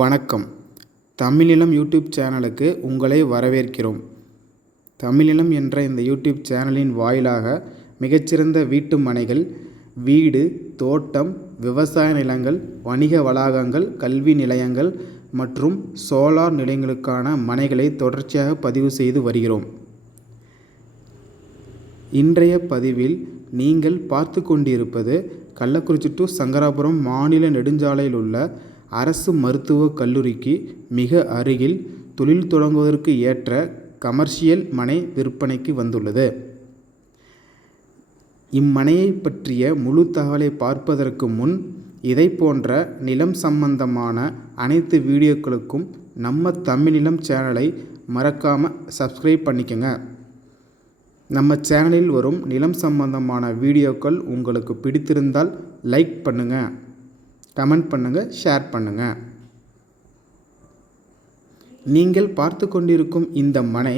வணக்கம். தமிழிலம் யூடியூப் சேனலுக்கு உங்களை வரவேற்கிறோம். தமிழிலம் என்ற இந்த யூடியூப் சேனலின் வாயிலாக மிகச்சிறந்த வீட்டு மனைகள், வீடு, தோட்டம், விவசாய நிலங்கள், வணிக வளாகங்கள், கல்வி நிலையங்கள் மற்றும் சோலார் நிலையங்களுக்கான மனைகளை தொடர்ச்சியாக பதிவு செய்து வருகிறோம். இன்றைய பதிவில் நீங்கள் பார்த்து கொண்டிருப்பது கள்ளக்குறிச்சி டு சங்கராபுரம் மாநில நெடுஞ்சாலையில் உள்ள அரசு மருத்துவக் கல்லூரிக்கு மிக அருகில் தொழில் தொடங்குவதற்கு ஏற்ற கமர்ஷியல் மனை விற்பனைக்கு வந்துள்ளது. இம்மனையை பற்றிய முழு தகவலை பார்ப்பதற்கு முன் இதை போன்ற நிலம் சம்பந்தமான அனைத்து வீடியோக்களுக்கும் நம்ம தமிழிலம் சேனலை மறக்காமல் சப்ஸ்கிரைப் பண்ணிக்கங்க. நம்ம சேனலில் வரும் நிலம் சம்பந்தமான வீடியோக்கள் உங்களுக்கு பிடித்திருந்தால் லைக் பண்ணுங்கள், கமெண்ட் பண்ணுங்கள், ஷேர் பண்ணுங்கள். நீங்கள் பார்த்து கொண்டிருக்கும் இந்த மனை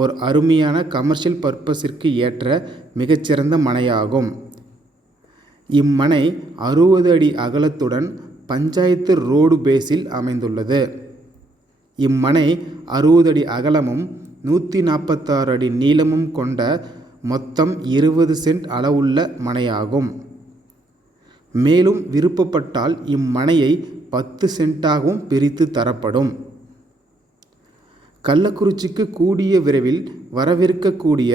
ஒரு அருமையான கமர்ஷியல் பர்பஸிற்கு ஏற்ற மிகச்சிறந்த மனையாகும். இம்மனை 60 அடி அகலத்துடன் பஞ்சாயத்து ரோடு பேஸில் அமைந்துள்ளது. இம்மனை 60 அடி அகலமும் 146 அடி நீளமும் கொண்ட மொத்தம் 20 சென்ட் அளவுள்ள மனையாகும். மேலும் விருப்பப்பட்டால் இம்மனையை 10 சென்ட்டாகவும் பிரித்து தரப்படும். கள்ளக்குறிச்சிக்கு கூடிய விரைவில் வரவிருக்கக்கூடிய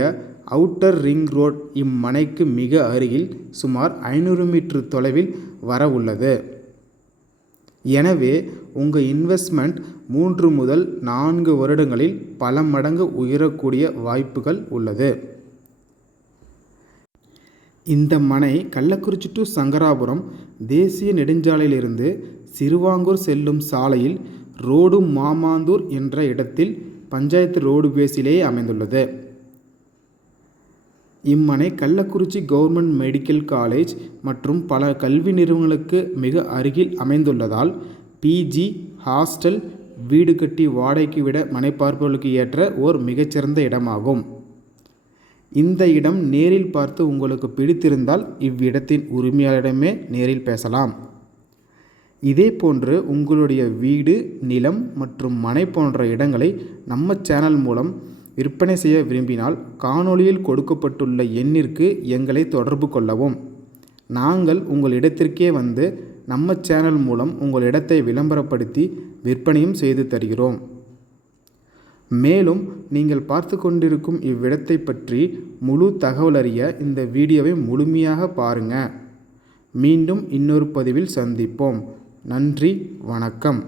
அவுட்டர் ரிங் ரோட் இம்மனைக்கு மிக அருகில் சுமார் 500 மீட்டர் தொலைவில் வர உள்ளது. எனவே உங்கள் இன்வெஸ்ட்மெண்ட் 3 முதல் 4 வருடங்களில் பல மடங்கு உயரக்கூடிய வாய்ப்புகள் உள்ளது. இந்த மனை கள்ளக்குறிச்சி டு சங்கராபுரம் தேசிய நெடுஞ்சாலையிலிருந்து சிறுவாங்கூர் செல்லும் சாலையில் ரோடு மாமாந்தூர் என்ற இடத்தில் பஞ்சாயத்து ரோடு பேஸிலேயே அமைந்துள்ளது. இம்மனை கள்ளக்குறிச்சி கவர்மெண்ட் மெடிக்கல் காலேஜ் மற்றும் பல கல்வி நிறுவனங்களுக்கு மிக அருகில் அமைந்துள்ளதால் பிஜி, ஹாஸ்டல், வீடு கட்டி வாடகைக்கு விட மனை பார்ப்பவர்களுக்கு ஏற்ற ஓர் மிகச்சிறந்த இடமாகும். இந்த இடம் நேரில் பார்த்து உங்களுக்கு பிடித்திருந்தால் இவ்விடத்தின் உரிமையாளரிடமே நேரில் பேசலாம். இதே போன்று உங்களுடைய வீடு, நிலம் மற்றும் மனை போன்ற இடங்களை நம்ம சேனல் மூலம் விற்பனை செய்ய விரும்பினால் காணொளியில் கொடுக்கப்பட்டுள்ள எண்ணிற்கு எங்களை தொடர்பு கொள்ளவும். நாங்கள் உங்கள் இடத்திற்கே வந்து நம்ம சேனல் மூலம் உங்கள் இடத்தை விளம்பரப்படுத்தி விற்பனையும் செய்து தருகிறோம். மேலும் நீங்கள் பார்த்து கொண்டிருக்கும் இவ்விடத்தை பற்றி முழு தகவல் அறிய இந்த வீடியோவை முழுமையாக பாருங்கள். மீண்டும் இன்னொரு பதிவில் சந்திப்போம். நன்றி, வணக்கம்.